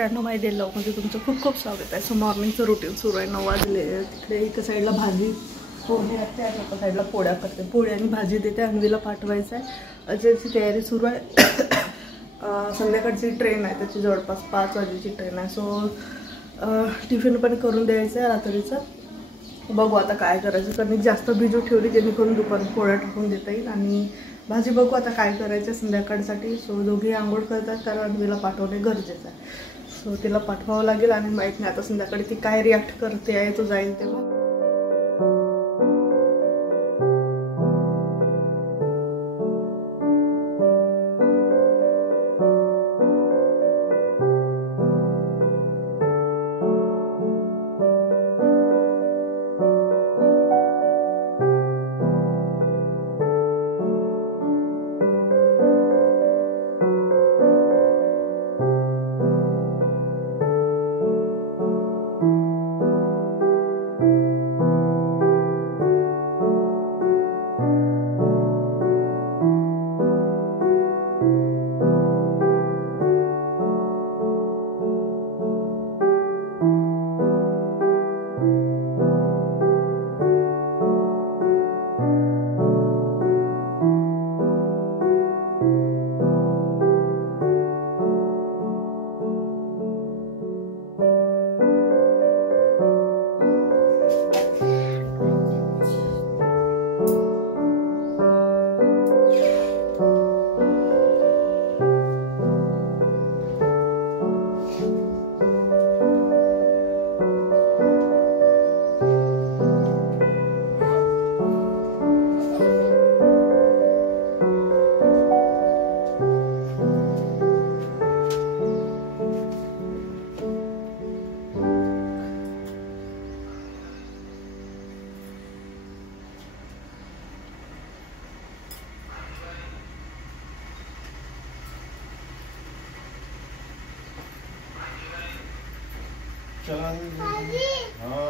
मित्रांनो, माय डेली व्लॉगमध्ये तुमचं खूप खूप स्वागत आहे. सो मॉर्निंगचं रुटीन सुरू आहे. 9 वाजले. तिकडे एका साईडला भाजी पोळी असते आणि एका साईडला पोळ्या करते. पोळी आणि भाजी देते. अन्वीला पाठवायचं आहे. अजयची तयारी सुरू आहे. संध्याकाळची ट्रेन आहे, त्याची जवळपास 5 वाजेची ट्रेन आहे. सो टिफिन पण करून द्यायचं आहे रात्रीचं. बघू आता काय करायचं. कणिक जास्त भिजू ठेवली जेणेकरून दुपारी पोळ्या टाकून देता येईल. आणि भाजी बघू आता काय करायचं संध्याकाळसाठी. सो दोघे आंघोळ करतात कारण अन्वीला पाठवणे गरजेचं आहे. सो तिला पाठवावं लागेल आणि माहीत नाही आता संध्याकाळी ती काय रिॲक्ट करते आहे, तो जाईल तेव्हा.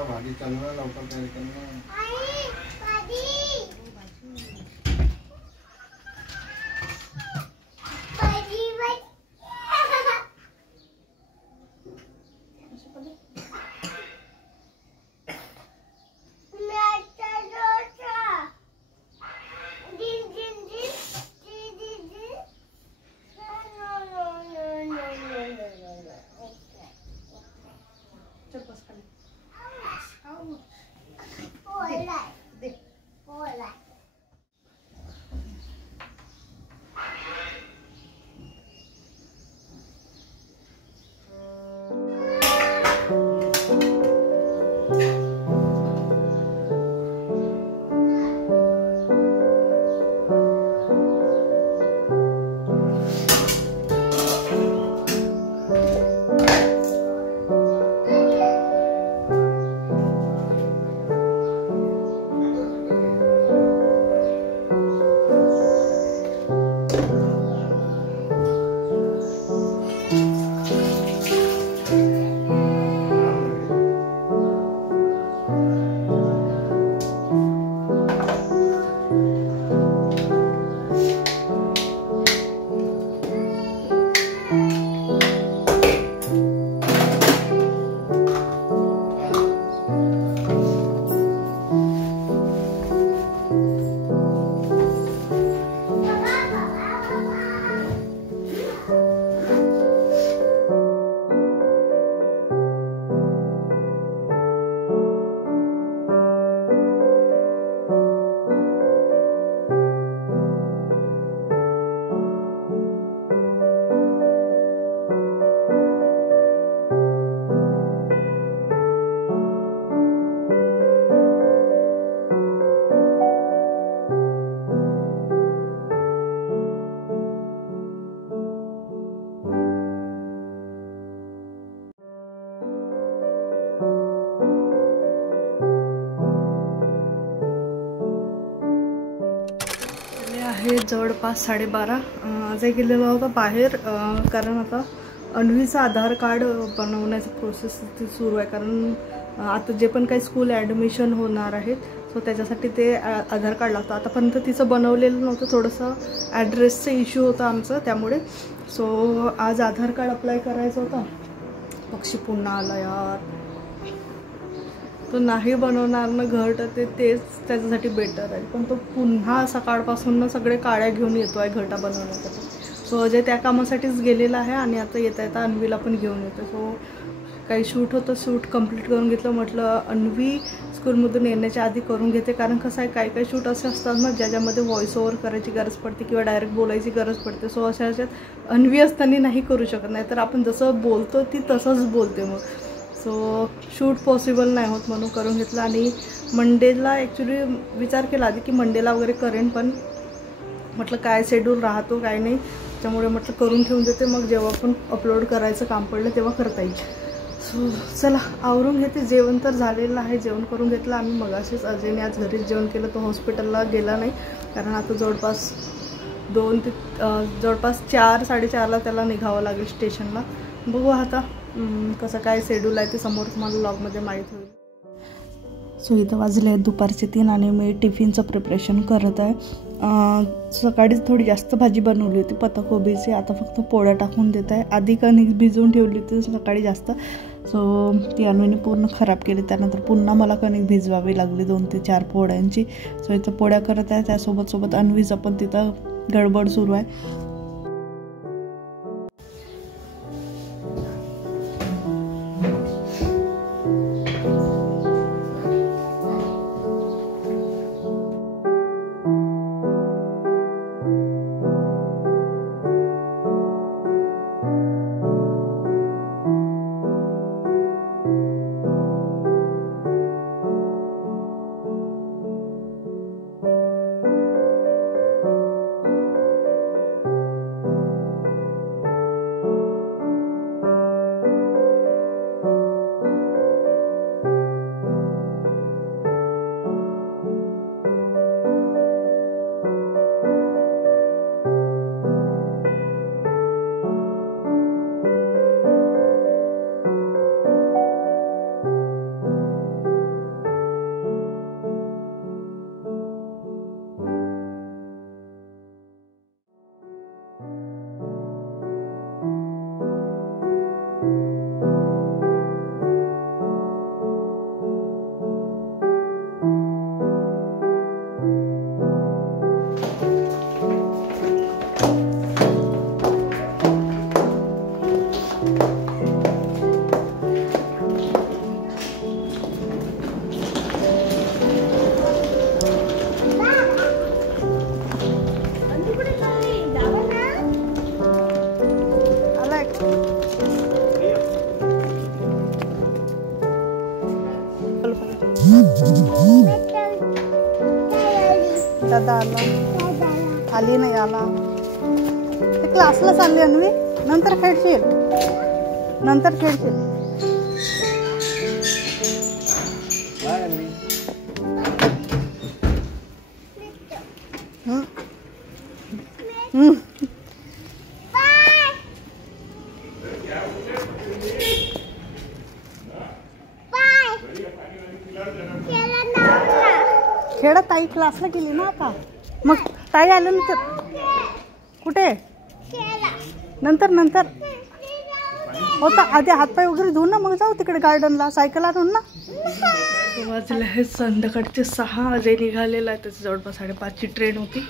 भाजी चालू लवकर तयारी करना. आहे जवळपास 12:30. अजय गेलेला होता बाहेर कारण आता अन्वीचं आधार कार्ड बनवण्याची प्रोसेस ती सुरू आहे. कारण आता जे पण काही स्कूल ॲडमिशन होणार आहेत सो त्याच्यासाठी ते आधार कार्ड लागतं. आतापर्यंत तिचं बनवलेलं नव्हतं, थोडंसं ॲड्रेसचा इश्यू होता आमचं त्यामुळे. सो आज आधार कार्ड अप्लाय करायचं होतं पक्षी पुन्हा आला यार. तो नाही बनवणार ना घट तेच त्याच्यासाठी बेटर आहे, पण तो पुन्हा सकाळपासून सगळे काड्या घेऊन येतो आहे घटा बनवण्यासाठी. सो अजय त्या कामासाठीच गेलेला आहे आणि आता येता येता अन्वीला पण घेऊन येतो. सो काही शूट होतं, शूट कंप्लीट करून घेतलं. म्हटलं अन्वी स्कूलमधून येण्याच्या आधी करून घेते, कारण कसं आहे काही शूट असे असतात ना ज्याच्यामध्ये व्हॉइस ओव्हर करायची गरज पडते किंवा डायरेक्ट बोलायची गरज पडते. सो अशा ह्याच्यात अन्वी असताना नाही करू शकत, नाही तर आपण जसं बोलतो ती तसंच बोलते मग. सो शूट पॉसिबल नाही होत म्हणून करून घेतलं. आणि मंडेला ॲक्च्युली विचार केला आधी की मंडेला वगैरे करेन, पण म्हटलं काय शेड्यूल राहतो काय नाही, त्यामुळे म्हटलं करून ठेवून देते, मग जेव्हा पण अपलोड करायचं काम पडलं तेव्हा करता येईल. सो चला आवरून घेते. जेवण तर झालेलं आहे, जेवण करून घेतलं आम्ही मगाशीच. अजयने आज घरीच जेवण केलं, तो हॉस्पिटलला गेला नाही, कारण आता जवळपास 2 ते जवळपास 4-4:30ला त्याला निघावं लागेल स्टेशनला. बघू आता कसं काय शेड्यूल आहे ते समोर तुम्हाला व्लॉगमध्ये माहीत होईल. सो इथं वाजले आहेत दुपारचे 3 आणि मी टिफिनचं प्रिपरेशन करत आहे. सकाळीच थोडी जास्त भाजी बनवली होती पत्ताकोबीची, आता फक्त पोळ्या टाकून देत आहे. आधी कणिक भिजवून ठेवली होती सकाळी जास्त, सो ती अन्वीने पूर्ण खराब केली. त्यानंतर पुन्हा मला कणिक भिजवावी लागली 2 ते 4 पोळ्यांची. सो इथं पोळ्या करत आहे, त्यासोबत अन्वीचं पण तिथं गडबड सुरू आहे. दादा आला, आली नाही आला. ते क्लासला चालली अन्वी, नंतर खेळशील. खेळत ताई क्लासला गेली ना आता, मग ताई आल्यानंतर कुठे नंतर होता आधी हातपाय वगैरे धुवून ना मग जाऊ तिकडे गार्डनला, सायकल आणून ना. वाजले आहे संध्याकाळचे 6. अजय निघालेला आहे, त्याची जवळपास 5:30ची ट्रेन होती.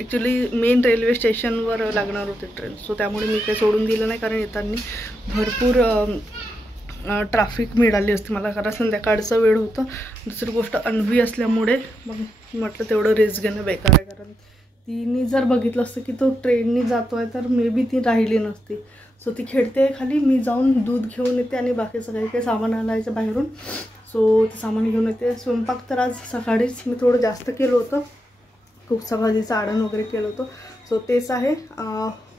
ॲक्च्युली मेन रेल्वे स्टेशनवर लागणार होती ट्रेन, सो त्यामुळे मी काही सोडून दिलं नाही, कारण येताना भरपूर ट्रॅफिक मिळाली असते मला, कारण संध्याकाळचा वेळ होता. दुसरी गोष्ट अन्वी असल्यामुळे मग म्हटलं तेवढं रिस्क घेणं बेकार आहे, कारण तिने जर बघितलं असतं की तो ट्रेननी जातो आहे तर मे बी ती राहिली नसती. सो ती खेळते खाली, मी जाऊन दूध घेऊन येते आणि बाकीचं काही सामान आणायचं बाहेरून. सो ते सामान घेऊन येते. स्वयंपाक तर आज सकाळीच मी थोडं जास्त केलं होतं, कुकसा भाजीचं आडण वगैरे केलं होतं. सो तेच आहे.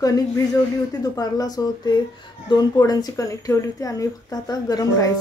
कणिक भिजवली होती दुपारला, सो ते 2 पोळ्यांची कणिक ठेवली होती आणि फक्त आता गरम राईस.